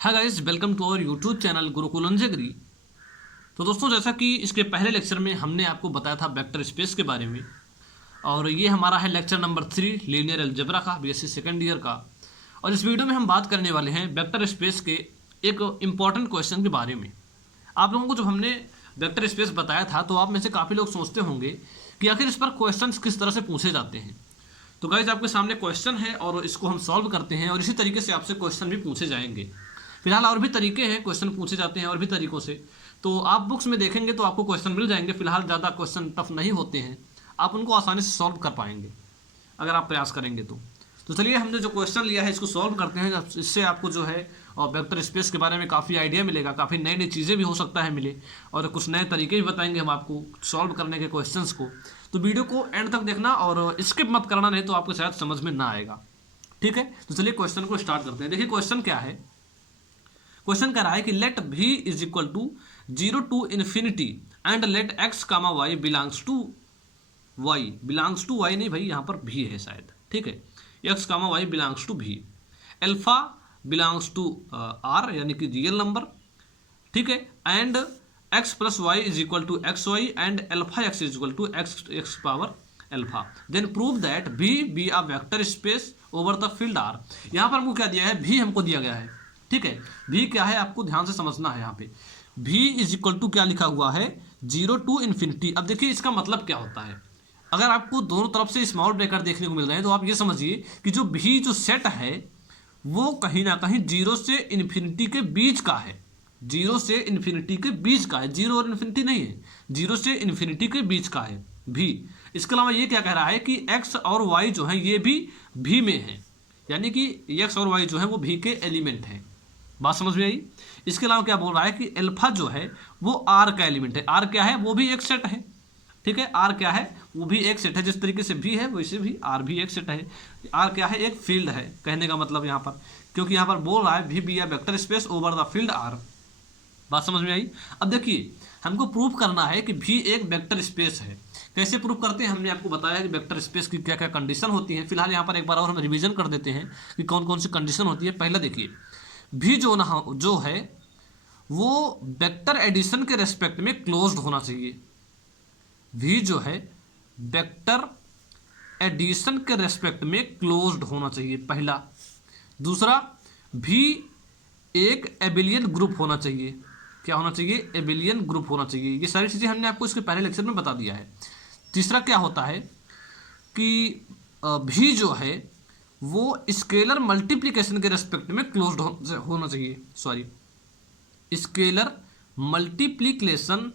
Hi guys, welcome to our YouTube channel Gurukul Anjgari. तो दोस्तों, जैसा कि इसके पहले लेक्चर में हमने आपको बताया था वेक्टर स्पेस के बारे में, और ये हमारा है लेक्चर नंबर 3 लीनियर अलजेब्रा का, बीएससी सेकंड ईयर का। और इस वीडियो में हम बात करने वाले हैं वेक्टर स्पेस के एक इम्पॉर्टेंट क्वेश्चन के बारे में। आप लोगों को जब हमने वेक्टर स्पेस बताया था तो आप में से काफ़ी लोग सोचते होंगे कि आखिर इस पर क्वेश्चन किस तरह से पूछे जाते हैं। तो गाइज, आपके सामने क्वेश्चन है और इसको हम सॉल्व करते हैं, और इसी तरीके से आपसे क्वेश्चन भी पूछे जाएंगे। फिलहाल और भी तरीके हैं, क्वेश्चन पूछे जाते हैं और भी तरीकों से, तो आप बुक्स में देखेंगे तो आपको क्वेश्चन मिल जाएंगे। फिलहाल ज़्यादा क्वेश्चन टफ नहीं होते हैं, आप उनको आसानी से सॉल्व कर पाएंगे अगर आप प्रयास करेंगे तो चलिए, हमने जो क्वेश्चन लिया है इसको सॉल्व करते हैं। इससे आपको जो है और वेक्टर स्पेस के बारे में काफ़ी आइडिया मिलेगा, काफ़ी नई नई चीज़ें भी हो सकता है मिले, और कुछ नए तरीके भी बताएंगे हम आपको सॉल्व करने के क्वेश्चंस को। तो वीडियो को एंड तक देखना और स्किप मत करना, नहीं तो आपको शायद समझ में ना आएगा। ठीक है, तो चलिए क्वेश्चन को स्टार्ट करते हैं। देखिए क्वेश्चन क्या है। क्वेश्चन कह रहा है कि let v is equal to 0 to infinity and let x comma y belongs to y. Belongs to y नहीं भाई, यहाँ पर v है शायद। ठीक है, x comma y belongs to v, alpha belongs to r यानी कि रियल नंबर। ठीक है, and x plus y is equal to x y and alpha x is equal to x power alpha. Then prove that v be a vector space over the field r। यहाँ पर हमको क्या दिया है, v हमको दिया गया है। ठीक है, v क्या है आपको ध्यान से समझना है। यहाँ पे v इज इक्वल टू क्या लिखा हुआ है, 0 टू इन्फिनिटी। अब देखिए इसका मतलब क्या होता है। अगर आपको दोनों तरफ से स्मॉल ब्रैकेट देखने को मिल रहे हैं तो आप ये समझिए कि जो v जो सेट है वो कहीं ना कहीं 0 से इन्फिनिटी के बीच का है। 0 से इन्फिनिटी के बीच का है, 0 और इन्फिनिटी नहीं है, 0 से इन्फिनिटी के बीच का है v। इसके अलावा ये क्या कह रहा है कि x और y जो है ये भी v में है, यानी कि x और y जो है वो v के एलिमेंट है। बात समझ में आई। इसके अलावा क्या बोल रहा है कि अल्फा जो है वो आर का एलिमेंट है। आर क्या है, वो भी एक सेट है। ठीक है, आर क्या है, वो भी एक सेट है। जिस तरीके से भी है वैसे भी आर भी एक सेट है। आर क्या है, एक फील्ड है कहने का मतलब यहाँ पर, क्योंकि यहाँ पर बोल रहा है V be vector space over the field R. बात समझ में आई। अब देखिए हमको प्रूव करना है कि भी एक वेक्टर स्पेस है। कैसे प्रूव करते हैं, हमने आपको बताया कि वेक्टर स्पेस की क्या क्या कंडीशन होती है। फिलहाल यहाँ पर एक बार और हम रिवीजन कर देते हैं कि कौन कौन सी कंडीशन होती है। पहला देखिए, भी जो है वो वेक्टर एडिशन के रेस्पेक्ट में क्लोज्ड होना चाहिए। भी जो है वेक्टर एडिशन के रेस्पेक्ट में क्लोज्ड होना चाहिए, पहला। दूसरा, भी एक एबिलियन ग्रुप होना चाहिए। क्या होना चाहिए, एबिलियन ग्रुप होना चाहिए। ये सारी चीज़ें हमने आपको इसके पहले लेक्चर में बता दिया है। तीसरा क्या होता है कि भी जो है वो स्केलर मल्टीप्लिकेशन के रेस्पेक्ट में क्लोज्ड होना चाहिए। सॉरी, स्केलर मल्टीप्लिकेशन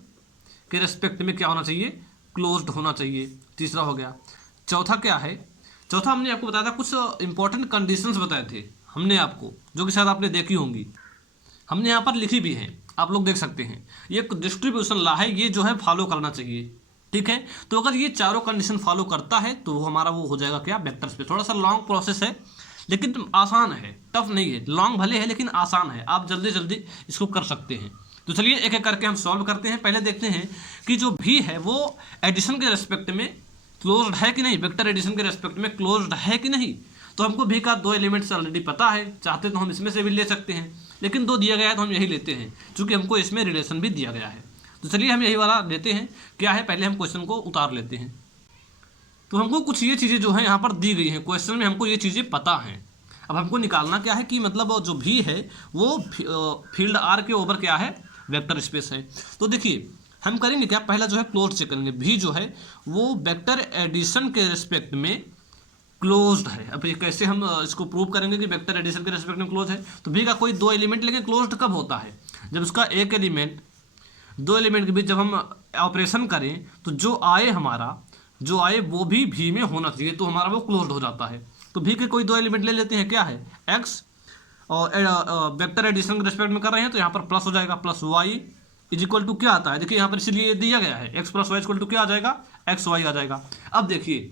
के रेस्पेक्ट में क्या होना चाहिए, क्लोज्ड होना चाहिए। तीसरा हो गया। चौथा क्या है, चौथा हमने आपको बताया था, कुछ इंपॉर्टेंट कंडीशंस बताए थे हमने आपको, जो कि शायद आपने देखी होंगी। हमने यहाँ पर लिखी भी हैं, आप लोग देख सकते हैं। ये डिस्ट्रीब्यूशन लॉ है, ये जो है फॉलो करना चाहिए। ठीक है, तो अगर ये चारों कंडीशन फॉलो करता है तो हमारा वो हो जाएगा क्या, वेक्टर स्पेस। थोड़ा सा लॉन्ग प्रोसेस है लेकिन आसान है, टफ नहीं है। लॉन्ग भले है लेकिन आसान है, आप जल्दी जल्दी इसको कर सकते हैं। तो चलिए एक एक करके हम सॉल्व करते हैं। पहले देखते हैं कि जो भी है वो एडिशन के रेस्पेक्ट में क्लोज्ड है कि नहीं, वेक्टर एडिशन के रेस्पेक्ट में क्लोज्ड है कि नहीं। तो हमको भी का 2 एलिमेंट्स ऑलरेडी पता है, चाहते तो हम इसमें से भी ले सकते हैं, लेकिन 2 दिया गया है तो हम यही लेते हैं, क्योंकि हमको इसमें रिलेशन भी दिया गया है। तो चलिए हम यही वाला लेते हैं। क्या है, पहले हम क्वेश्चन को उतार लेते हैं। तो हमको कुछ ये चीज़ें जो है यहाँ पर दी गई हैं क्वेश्चन में, हमको ये चीज़ें पता हैं। अब हमको निकालना क्या है कि मतलब जो भी है वो फील्ड आर के ओवर क्या है, वेक्टर स्पेस है। तो देखिए हम करेंगे क्या, पहला जो है क्लोज चेक करेंगे। भी जो है वो वेक्टर एडिशन के रिस्पेक्ट में क्लोज्ड है। अब ये कैसे हम इसको प्रूव करेंगे कि वेक्टर एडिशन के रिस्पेक्ट में क्लोज है। तो भी का कोई 2 एलिमेंट लेंगे, क्लोज्ड कब होता है, जब उसका एक एलिमेंट 2 एलिमेंट के बीच जब हम ऑपरेशन करें तो जो आए हमारा, जो आए वो भी भी में होना चाहिए, तो हमारा वो क्लोज्ड हो जाता है। तो भी के कोई 2 एलिमेंट ले लेते हैं, क्या है, एक्स, और वेक्टर एडिशन के रेस्पेक्ट में कर रहे हैं तो यहाँ पर प्लस हो जाएगा, plus y is equal to क्या आता है, देखिए यहाँ पर इसलिए दिया गया है x plus y equal to क्या आ जाएगा, एक्स वाई आ जाएगा। अब देखिए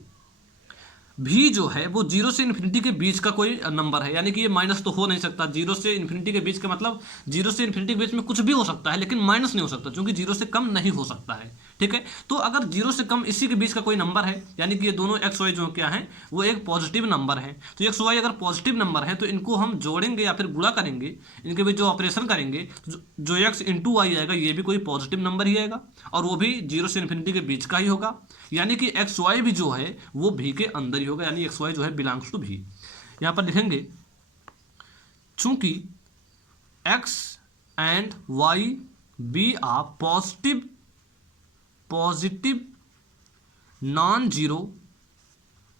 भी जो है वो 0 से इन्फिनिटी के बीच का कोई नंबर है, यानी कि ये माइनस तो हो नहीं सकता। 0 से इन्फिनिटी के बीच का मतलब 0 से इन्फिनिटी के बीच में कुछ भी हो सकता है, लेकिन माइनस नहीं हो सकता, क्योंकि 0 से कम नहीं हो सकता है। ठीक है। तो अगर 0 से कम इसी के बीच का कोई नंबर है, यानी कि ये दोनों एक्स वाई जो क्या है वो एक पॉजिटिव नंबर है, तो एक्स वाई अगर पॉजिटिव नंबर है तो इनको हम जोड़ेंगे या फिर गुणा करेंगे, इनके बीच जो ऑपरेशन करेंगे जो एक्स इंटू वाई आएगा ये भी कोई पॉजिटिव नंबर ही आएगा, और वो भी 0 से इन्फिनिटी के बीच का ही होगा, यानी कि एक्स वाई भी जो है वो भी के अंदर ही होगा, यानी एक्स वाई जो है बिलोंग्स टू भी। यहाँ पर लिखेंगे चूंकि x and y be are positive non zero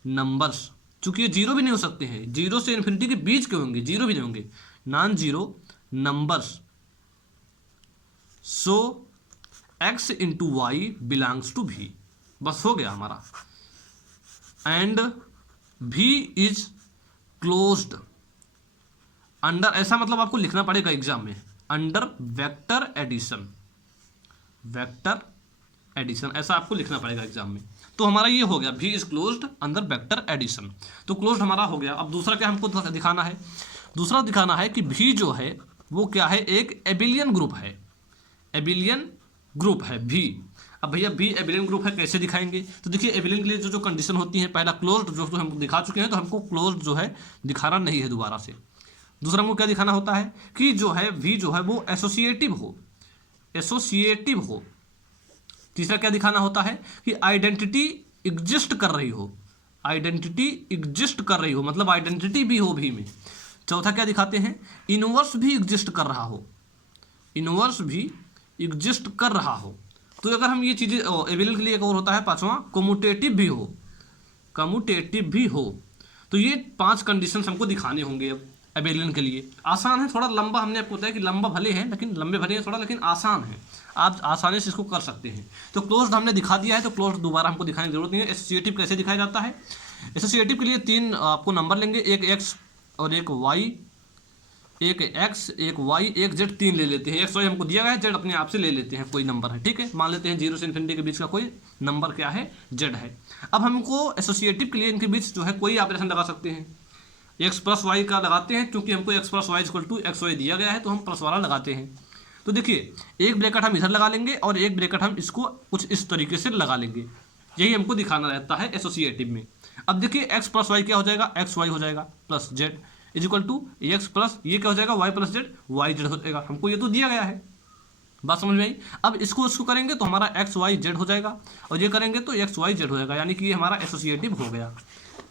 numbers, चूंकि ये जीरो भी नहीं हो सकते हैं, 0 से इन्फिनिटी के बीच के होंगे, जीरो भी नहीं होंगे, non zero numbers, so x into y belongs to V. बस हो गया हमारा। एंड भी इज क्लोज्ड अंडर, ऐसा मतलब आपको लिखना पड़ेगा एग्जाम में, under vector addition, vector addition ऐसा आपको लिखना पड़ेगा एग्जाम में। तो हमारा ये हो गया V is closed under vector addition, तो क्लोज्ड हमारा हो गया। अब दूसरा क्या हमको दिखाना है, दूसरा दिखाना है कि भी जो है वो क्या है, एक एबिलियन ग्रुप है, एबिलियन ग्रुप है भी। अब भैया भी एबिलियन ग्रुप है, कैसे दिखाएंगे, तो देखिए एबिलियन के लिए जो कंडीशन होती है, पहला क्लोज्ड जो हम दिखा चुके हैं, तो हमको क्लोज्ड जो है दिखाना नहीं है दोबारा से। दूसरा हमको क्या दिखाना होता है कि जो है भी जो है वो एसोसिएटिव हो, एसोसिएटिव हो। तीसरा क्या दिखाना होता है कि आइडेंटिटी एग्जिस्ट कर रही हो, आइडेंटिटी एग्जिस्ट कर रही हो, मतलब आइडेंटिटी भी हो भी में। चौथा क्या दिखाते हैं, इनवर्स भी एग्जिस्ट कर रहा हो, इनवर्स भी एग्जिस्ट कर रहा हो। तो अगर हम ये चीज़ें एबिलियन के लिए एक और होता है पांचवा, कम्यूटेटिव भी हो, कम्यूटेटिव भी हो। तो ये 5 कंडीशंस हमको दिखाने होंगे अब एबिलियन के लिए। आसान है, थोड़ा लंबा, हमने आपको बताया कि लंबा भले है लेकिन लंबे भले हैं थोड़ा, लेकिन आसान है, आप आसानी से इसको कर सकते हैं। तो क्लोज्ड हमने दिखा दिया है, तो क्लोज्ड दोबारा हमको दिखाने की जरूरत नहीं है। एसोसिएटिव कैसे दिखाया जाता है, एसोसिएटिव के लिए 3 आपको नंबर लेंगे, एक एक्स और एक वाई, एक एक्स एक वाई एक जेड, 3 ले लेते हैं। एक्स वाई हमको दिया गया है, जेड अपने आप से ले लेते हैं, कोई नंबर है, ठीक है। मान लेते हैं 0 से इन्फिनिटी के बीच का कोई नंबर क्या है, जेड है। अब हमको एसोसिएटिव के लिए इनके बीच जो है कोई ऑपरेशन लगा सकते हैं, एक्स प्लस वाई का लगाते हैं, क्योंकि हमको x plus y equal to x y दिया गया है, तो हम प्लस वाला लगाते हैं। तो देखिए एक ब्रैकेट हम इधर लगा लेंगे और एक ब्रैकेट हम इसको कुछ इस तरीके से लगा लेंगे, यही हमको दिखाना रहता है एसोसिएटिव में। अब देखिए एक्स प्लस वाई क्या हो जाएगा, एक्स वाई हो जाएगा plus z is equal to x plus ये क्या हो जाएगा, y plus z, y z हो जाएगा। हमको ये तो दिया गया है, बात समझ में आई। अब इसको करेंगे तो हमारा एक्स वाई जेड हो जाएगा, और ये करेंगे तो एक्स वाई जेड हो जाएगा, यानी कि ये हमारा एसोसिएटिव हो गया।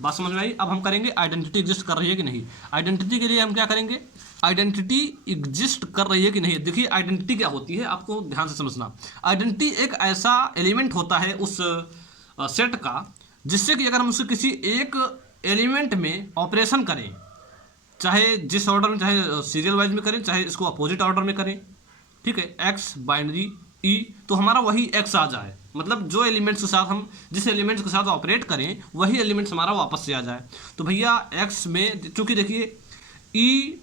बात समझ में आई। अब हम करेंगे आइडेंटिटी एग्जिस्ट कर रही है कि नहीं। आइडेंटिटी के लिए हम क्या करेंगे, आइडेंटिटी एग्जिस्ट कर रही है कि नहीं। देखिए आइडेंटिटी क्या होती है आपको ध्यान से समझना। आइडेंटिटी एक ऐसा एलिमेंट होता है उस सेट का जिससे कि अगर हम उसके किसी एक एलिमेंट में ऑपरेशन करें, चाहे जिस ऑर्डर में, चाहे सीरियल वाइज में करें, चाहे इसको अपोजिट ऑर्डर में करें, ठीक है, एक्स बाइनरी ई, तो हमारा वही एक्स आ जाए, मतलब जो एलिमेंट्स के साथ हम जिस एलिमेंट्स के साथ ऑपरेट करें वही एलिमेंट्स हमारा वापस से आ जाए। तो भैया एक्स में चूंकि देखिए ई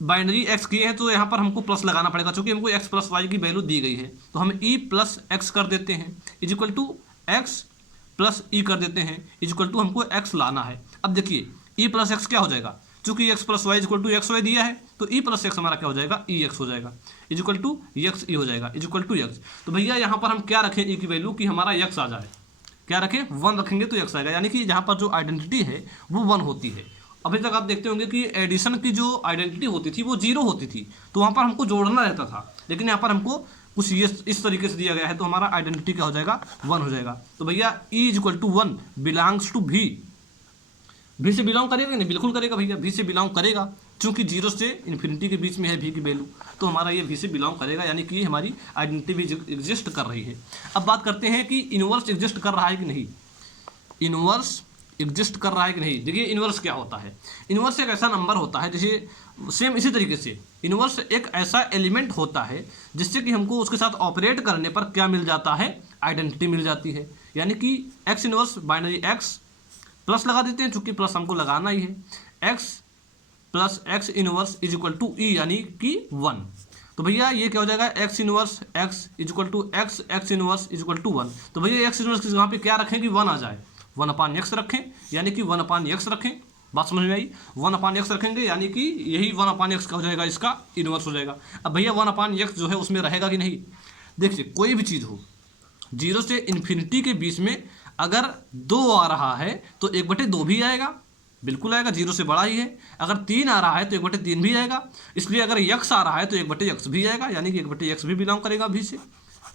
बाइनरी एक्स किए हैं तो यहाँ पर हमको प्लस लगाना पड़ेगा, चूंकि हमको एक्स प्लस वाई की वैल्यू दी गई है, तो हम ई प्लस एक्स कर देते हैं is equal to x plus E कर देते हैं इज इक्वल टू हमको एक्स लाना है। अब देखिए ई प्लस एक्स क्या हो जाएगा, चूंकि x plus y is equal to x y दिया है, तो ई प्लस एक्स हमारा क्या हो जाएगा, ई एक्स हो जाएगा इज इक्वल टू एक्स ई हो जाएगा इज इक्वल टू एक्स। तो भैया यहाँ पर हम क्या रखें, ई की वैल्यू कि हमारा एक्स आ जाए, क्या रखें, 1 रखेंगे तो एक्स आएगा, यानी कि यहाँ पर जो आइडेंटिटी है वो 1 होती है। अभी तक आप देखते होंगे कि एडिशन की जो आइडेंटिटी होती थी वो 0 होती थी, तो वहाँ पर हमको जोड़ना रहता था, लेकिन यहाँ पर हमको कुछ ये इस तरीके से दिया गया है, तो हमारा आइडेंटिटी क्या हो जाएगा, 1 हो जाएगा। तो भैया e is equal to 1 belongs to V से बिलोंग करेगा नहीं, बिल्कुल करेगा भैया, भी से बिलोंग करेगा, क्योंकि 0 से इन्फिनिटी के बीच में है भी की वैल्यू, तो हमारा ये भी से बिलोंग करेगा, यानी कि हमारी आइडेंटिटी भी एग्जिस्ट कर रही है। अब बात करते हैं कि इनवर्स एग्जिस्ट कर रहा है कि नहीं, इनवर्स एग्जिस्ट कर रहा है कि नहीं। देखिए इनवर्स क्या होता है, इनवर्स एक ऐसा नंबर होता है, जैसे सेम इसी तरीके से इनवर्स एक ऐसा एलिमेंट होता है जिससे कि हमको उसके साथ ऑपरेट करने पर क्या मिल जाता है, आइडेंटिटी मिल जाती है, यानी कि X inverse binary X plus लगा देते हैं, चूंकि प्लस हमको लगाना ही है, x plus X inverse is equal to E यानी कि 1। तो भैया ये क्या हो जाएगा, X inverse X is equal to X X inverse is equal to 1। तो भैया एक्स इनवर्स यहाँ पे क्या रखें कि 1 आ जाए, 1/x रखें, यानी कि 1/x रखें, बात समझ में आई। 1/x रखेंगे यानी कि यही 1/x का हो जाएगा, इसका इनवर्स हो जाएगा। अब भैया 1/x जो है उसमें रहेगा कि नहीं। देखिए कोई भी चीज़ हो 0 से इन्फिनिटी के बीच में अगर 2 आ रहा है तो 1/2 भी आएगा, बिल्कुल आएगा, 0 से बड़ा ही है। अगर 3 आ रहा है तो 1/3 भी आएगा। इसलिए अगर x आ रहा है तो 1/x भी आएगा, यानी कि 1/x भी बिलोंग करेगा भी से।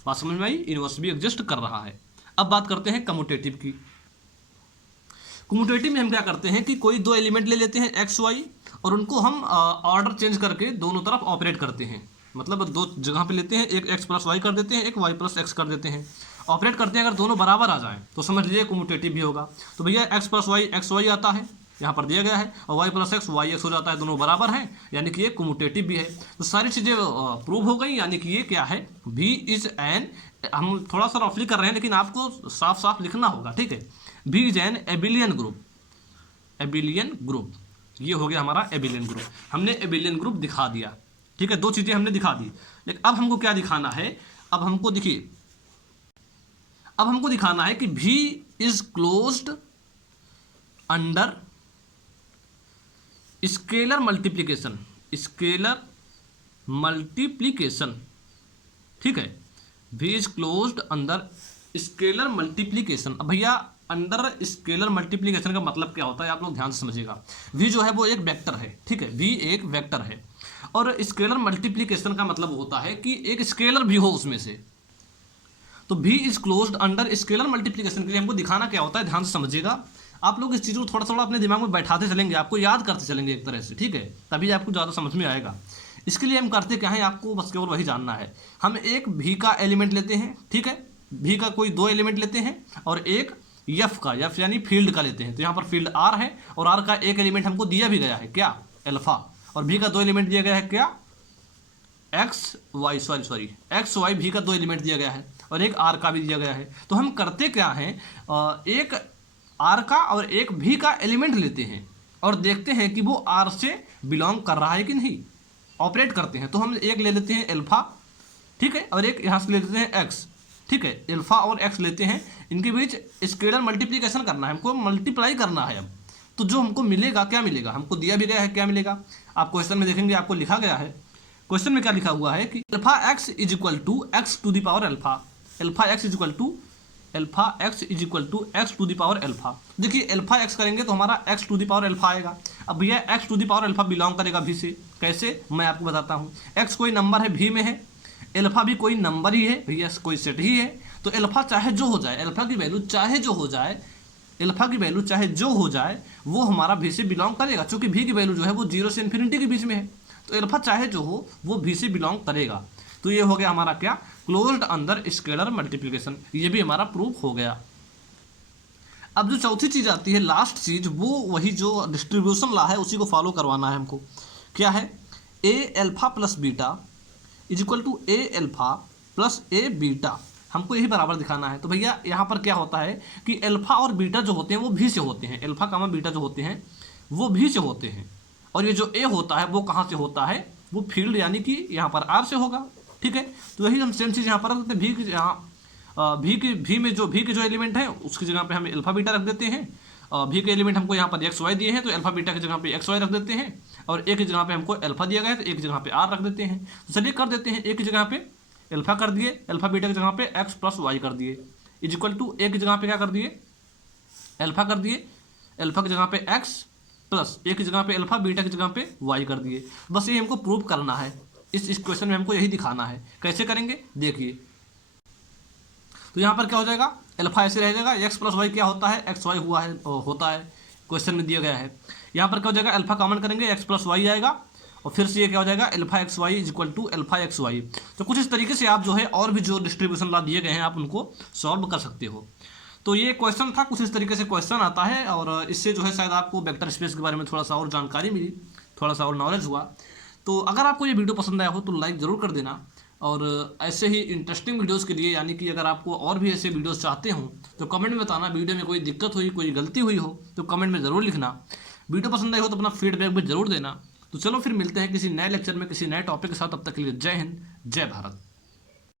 बात समझ में आई? इनवर्स भी एग्जिस्ट कर रहा है। अब बात करते हैं कम्यूटेटिव की। कम्यूटेटिव में हम क्या करते हैं कि कोई 2 एलिमेंट ले लेते हैं x y और उनको हम ऑर्डर चेंज करके दोनों तरफ ऑपरेट करते हैं। मतलब 2 जगह पे लेते हैं, एक x + y कर देते हैं, एक y + x कर देते हैं, ऑपरेट करते हैं। अगर दोनों बराबर आ जाएं तो समझ लीजिए कम्यूटेटिव भी होगा। तो भैया x + y xy आता है, यहाँ पर दिया गया है, और y + x yx हो जाता है, दोनों बराबर हैं, यानी कि ये कम्यूटेटिव भी है। तो सारी चीज़ें प्रूव हो गई, यानी कि ये क्या है, V इज एन, हम थोड़ा सा रफली कर रहे हैं लेकिन आपको साफ साफ लिखना होगा, ठीक है। V is an abelian group, abelian group, ये हो गया हमारा एबिलियन ग्रुप। हमने एबिलियन ग्रुप दिखा दिया, ठीक है, 2 चीज़ें हमने दिखा दी। लेकिन अब हमको क्या दिखाना है, अब हमको देखिए, अब हमको दिखाना है कि V is closed under scalar multiplication, scalar multiplication, ठीक है। V is closed under scalar multiplication. अब भैया अंडर स्केलर मल्टीप्लिकेशन का मतलब क्या होता है, आप लोग ध्यान से समझिएगा। V जो है वो एक वेक्टर है, ठीक है, V एक वेक्टर है, और स्केलर मल्टीप्लिकेशन का मतलब होता है कि एक स्केलर भी हो उसमें से। तो V is closed under scalar multiplication के लिए हमको दिखाना क्या होता है, ध्यान से समझिएगा। आप लोग इस चीज़ को थोड़ा थोड़ा अपने दिमाग में बैठाते चलेंगे, आपको याद करते चलेंगे एक तरह से, ठीक है, तभी आपको ज़्यादा समझ में आएगा। इसके लिए हम करते क्या है, आपको बस केवल वही जानना है। हम एक V का एलिमेंट लेते हैं, ठीक है, V का कोई 2 एलिमेंट लेते हैं, और एक F का, F यानी फील्ड का लेते हैं। तो यहाँ पर फील्ड R है, और R का एक एलिमेंट हमको दिया भी गया है, क्या, अल्फा, और V का 2 एलिमेंट दिया गया है, क्या, एक्स वाई V का 2 एलिमेंट दिया गया है, और एक R का भी दिया गया है। तो हम करते क्या हैं, एक R का और एक V का एलिमेंट लेते हैं और देखते हैं कि वो R से बिलोंग कर रहा है कि नहीं, ऑपरेट करते हैं। तो हम एक ले लेते हैं अल्फा, ठीक है, और एक यहाँ से ले लेते हैं एक्स, ठीक है, अल्फा और एक्स लेते हैं, इनके बीच स्केलर मल्टीप्लिकेशन करना है, हमको मल्टीप्लाई करना है। अब तो जो हमको मिलेगा, क्या मिलेगा, हमको दिया भी गया है, क्या मिलेगा, आप क्वेश्चन में देखेंगे, आपको लिखा गया है, क्वेश्चन में क्या लिखा हुआ है कि alpha x is equal to x to the power alpha, alpha x is equal to x to the power alpha. देखिए अल्फा एक्स करेंगे तो हमारा x to the power alpha आएगा। अब भैया x to the power alpha belong करेगा V से, कैसे, मैं आपको बताता हूँ। एक्स कोई नंबर है, भी में है, अल्फा भी कोई नंबर ही है भैया, कोई सेट ही है। तो अल्फा चाहे जो हो जाए, अल्फा की वैल्यू चाहे जो हो जाए, अल्फा की वैल्यू चाहे जो हो जाए, वो हमारा भी से बिलोंग करेगा, क्योंकि भी की वैल्यू जो है वो 0 से इन्फिनिटी के बीच में है। तो अल्फा चाहे जो हो वो भी से बिलोंग करेगा। तो ये हो गया हमारा क्या, क्लोज्ड अंडर स्केलर मल्टीप्लिकेशन, ये भी हमारा प्रूफ हो गया। अब जो चौथी चीज़ आती है, लास्ट चीज़, वो वही जो डिस्ट्रीब्यूशन ला है उसी को फॉलो करवाना है हमको। क्या है, A alpha plus beta is equal to A alpha plus A beta, हमको यही बराबर दिखाना है। तो भैया यहाँ पर क्या होता है कि अल्फा और बीटा जो होते हैं वो भी से होते हैं, अल्फा कामा बीटा जो होते हैं वो भी से होते हैं, और ये जो ए होता है वो कहाँ से होता है, वो फील्ड यानी कि यहाँ पर आर से होगा, ठीक है। तो यही हम सेम चीज़ यहाँ पर रख देते हैं, भी यहाँ भी के जो एलिमेंट है उसकी जगह पे हम अल्फा बीटा रख देते हैं। भी के एलिमेंट हमको यहाँ पर एक्स वाई दिए हैं, तो अल्फा बीटा की जगह पे एक्स वाई रख देते हैं, और एक की जगह पे हमको अल्फा दिया गया है तो एक की जगह पे आर रख देते हैं। तो चलिए कर देते हैं, एक की जगह पे अल्फा कर दिए, अल्फा बीटा की जगह पे एक्स प्लस वाई कर दिए, इज इक्वल टू एक की जगह पे क्या कर दिए, अल्फा कर दिए, अल्फा की जगह पे एक्स प्लस एक की जगह पे अल्फा, बीटा की जगह पे वाई कर दिए। बस ये हमको प्रूव करना है, इस क्वेश्चन में हमको यही दिखाना है। कैसे करेंगे देखिए, तो यहाँ पर क्या हो जाएगा, अल्फा ऐसे रह जाएगा, एक्स प्लस वाई क्या होता है, एक्स वाई हुआ है, होता है, क्वेश्चन में दिया गया है। यहाँ पर क्या हो जाएगा, अल्फा कॉमन करेंगे, एक्स प्लस वाई आएगा, और फिर से ये क्या हो जाएगा, alpha x y is equal to alpha x y. तो कुछ इस तरीके से आप जो है और भी जो डिस्ट्रीब्यूशन ला दिए गए हैं आप उनको सॉल्व कर सकते हो। तो ये क्वेश्चन था, कुछ इस तरीके से क्वेश्चन आता है, और इससे जो है शायद आपको वेक्टर स्पेस के बारे में थोड़ा सा और जानकारी मिली, थोड़ा सा और नॉलेज हुआ। तो अगर आपको ये वीडियो पसंद आया हो तो लाइक ज़रूर कर देना, और ऐसे ही इंटरेस्टिंग वीडियोस के लिए, यानी कि अगर आपको और भी ऐसे वीडियोस चाहते हो तो कमेंट में बताना, वीडियो में कोई दिक्कत हुई, कोई गलती हुई हो तो कमेंट में ज़रूर लिखना। वीडियो पसंद आई हो तो अपना फीडबैक भी ज़रूर देना। तो चलो फिर मिलते हैं किसी नए लेक्चर में किसी नए टॉपिक के साथ, तब तक के लिए जय हिंद, जय भारत।